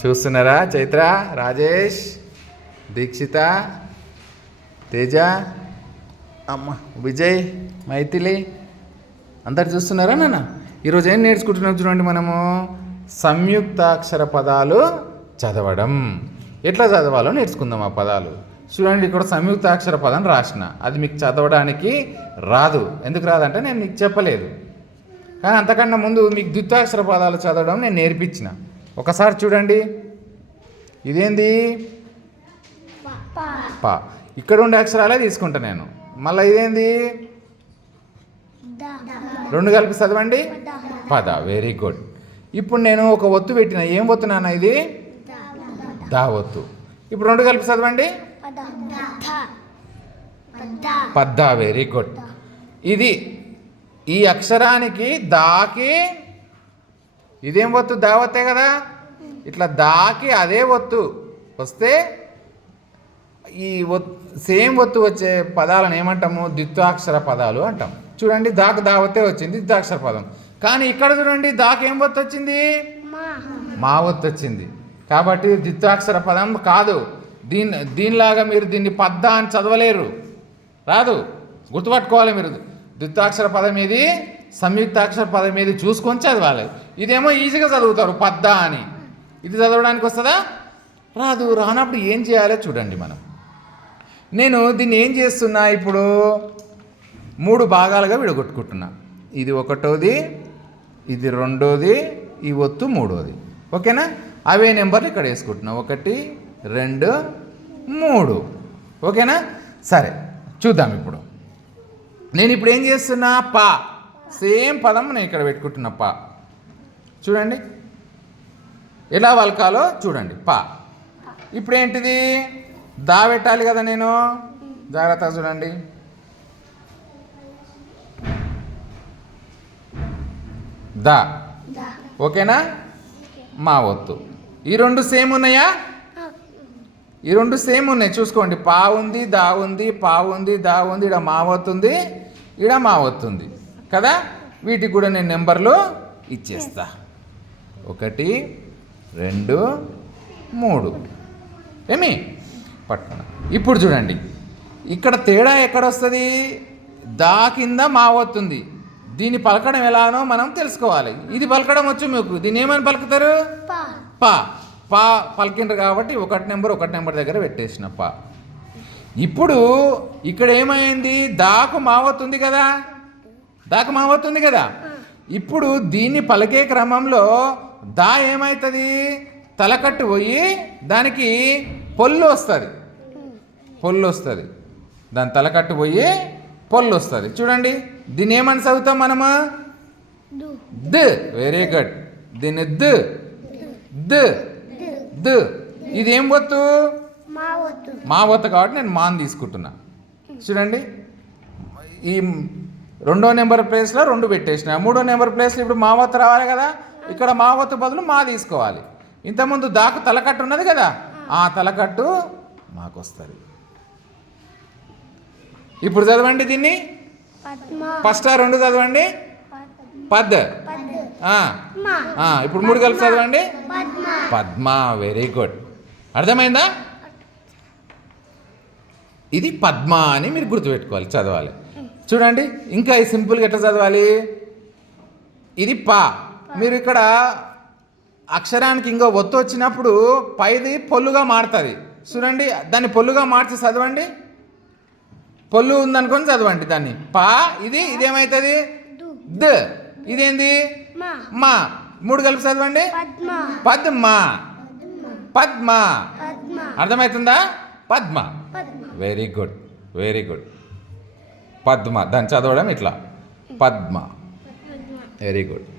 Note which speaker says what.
Speaker 1: చూస్తున్నారా? చైత్ర రాజేష్ దీక్షిత తేజ అమ్మ. విజయ్ మైథిలి అందరు చూస్తున్నారా నాన్న? ఈరోజు ఏం నేర్చుకుంటున్నాం చూడండి మనము? సంయుక్తాక్షర పదాలు చదవడం. ఎట్లా చదవాలో నేర్చుకుందాం ఆ పదాలు. చూడండి ఇక్కడ సంయుక్తాక్షర పదం రాసిన. అది మీకు చదవడానికి రాదు. ఎందుకు రాదంటే నేను మీకు చెప్పలేదు. కానీ అంతకన్నా ముందు మీకు ద్వితాక్షర పదాలు చదవడం నేను నేర్పించిన. ఒకసారి చూడండి. ఇదేంది? పా. ఇక్కడ ఉండే అక్షరాలే తీసుకుంటా నేను. మళ్ళీ ఇదేంది? రెండు కలిపి చదవండి. పద. వెరీ గుడ్ ఇప్పుడు నేను ఒక ఒత్తు పెట్టిన. ఏం ఒత్తు నాన్న ఇది? దా. ఒత్తు. ఇప్పుడు రెండు కలిపి చదవండి. పద్ద వెరీ గుడ్ ఇది ఈ అక్షరానికి దాకి ఇదేం ఒత్తు? దా ఒత్తే కదా? ఇట్లా దాకి అదే ఒత్తు. వస్తే ఈ ఒత్ సేమ్ ఒత్తు వచ్చే పదాలను ఏమంటాము? ద్విత్వాక్షర పదాలు అంటాం. చూడండి దాకు దావతే వచ్చింది ద్విత్వాక్షర పదం. కానీ ఇక్కడ చూడండి దాకు ఏం ఒత్తు వచ్చింది? మా ఒత్తు వచ్చింది. కాబట్టి ద్విత్వాక్షర పదం కాదు. దీని దీనిలాగా మీరు దీన్ని పద్ద అని చదవలేరు. రాదు. గుర్తుపట్టుకోవాలి మీరు. ద్విత్వాక్షర పదం ఏది? సంయుక్తాక్షర పదం ఏది? చూసుకొని చదవాలి. ఇదేమో ఈజీగా చదువుతారు పద్ద అని. ఇది చదవడానికి వస్తుందా? రాదు రానప్పుడు ఏం చేయాలో చూడండి మనం. నేను దీన్ని ఏం చేస్తున్నా ఇప్పుడు? మూడు భాగాలుగా విడగొట్టుకుంటున్నా. ఇది ఒకటోది ఇది రెండోది ఈ ఒత్తు మూడోది. ఓకేనా? అవే నెంబర్లు ఇక్కడ వేసుకుంటున్నా. ఒకటి రెండు మూడు. ఓకేనా? సరే చూద్దాం ఇప్పుడు. నేను ఇప్పుడు ఏం చేస్తున్నా? పా. సేమ్ పదం నేను ఇక్కడ పెట్టుకుంటున్నా పా. చూడండి. ఎలా వలకాలో చూడండి. పా. ఇప్పుడు ఏంటిది దా పెట్టాలి కదా నేను. జాగ్రత్తగా చూడండి. దా. ఓకేనా? మా ఒత్తు. ఈ రెండు సేమ్ ఉన్నాయా? ఈ రెండు సేమ్ ఉన్నాయి. చూసుకోండి. పా ఉంది దా ఉంది పా ఉంది దా ఉంది. ఇక్కడ మా వస్తుంది ఇక్కడ మా వస్తుంది కదా? వీటికి కూడా నేను నెంబర్లు ఇచ్చేస్తా. ఒకటి రెండు మూడు. ఏమి? పట్టుకున్నా. ఇప్పుడు చూడండి. ఇక్కడ తేడా ఎక్కడ వస్తుంది దా కింద మా వస్తుంది దీన్ని పలకడం ఎలానో మనం తెలుసుకోవాలి. ఇది పలకడం వచ్చు మీకు. దీన్ని ఏమని పలుకుతారు? పా. పా. పలికిండ్రు కాబట్టి ఒకటి నెంబర్ ఒకటి నెంబర్ దగ్గర పెట్టేసిన పా. ఇప్పుడు ఇక్కడ ఏమైంది? దాకు మావతుంది కదా? దాకు మావతుంది కదా? ఇప్పుడు దీన్ని పలికే క్రమంలో దా ఏమవుతుంది తలకట్టు పోయి దానికి పొల్లు వస్తుంది. పొల్లు వస్తుంది. దాని తలకట్టు పోయి పొల్లు వస్తుంది. చూడండి దీన్ని ఏమని చదువుతాం మనము? ద. వెరీ గుడ్ దీన్ని ద. ద. ద. ఇది ఏం వత్తు. మా వత్త కాబట్టి నేను మాన్ తీసుకుంటున్నా. చూడండి ఈ రెండో నెంబర్ ప్లేస్లో రెండు పెట్టేసిన. మూడో నెంబర్ ప్లేస్లో ఇప్పుడు మా వత్త రావాలి కదా. ఇక్కడ మా వత్త బదులు మా తీసుకోవాలి. ఇంతకుముందు దాకు తలకట్టు ఉన్నది కదా ఆ తలకట్టు మాకు వస్తుంది ఇప్పుడు చదవండి దీన్ని. ఫస్ట్ రెండు చదవండి. పద్ ఇప్పుడు మూడు కలిపి చదవండి. పద్మ. వెరీ గుడ్ అర్థమైందా? ఇది పద్మ అని మీరు గుర్తుపెట్టుకోవాలి చదవాలి. చూడండి ఇంకా ఈ సింపుల్గా ఎట్లా చదవాలి? ఇది పా. మీరు ఇక్కడ అక్షరానికి ఇంకో ఒత్తు వచ్చినప్పుడు పైది పొల్లుగా మారుతుంది. చూడండి దాన్ని పొల్లుగా మార్చి చదవండి. పొల్లు ఉందనుకొని చదవండి దాన్ని. పా ఇది ఇదేమవుతుంది ద. ఇదేంది? మా. మూడు కలిపి చదవండి. పద్మ. పద్మ. అర్థమవుతుందా Padma. Very good very good Padma. దాన్ని చదవడం ఇట్లా. పద్మ. Very good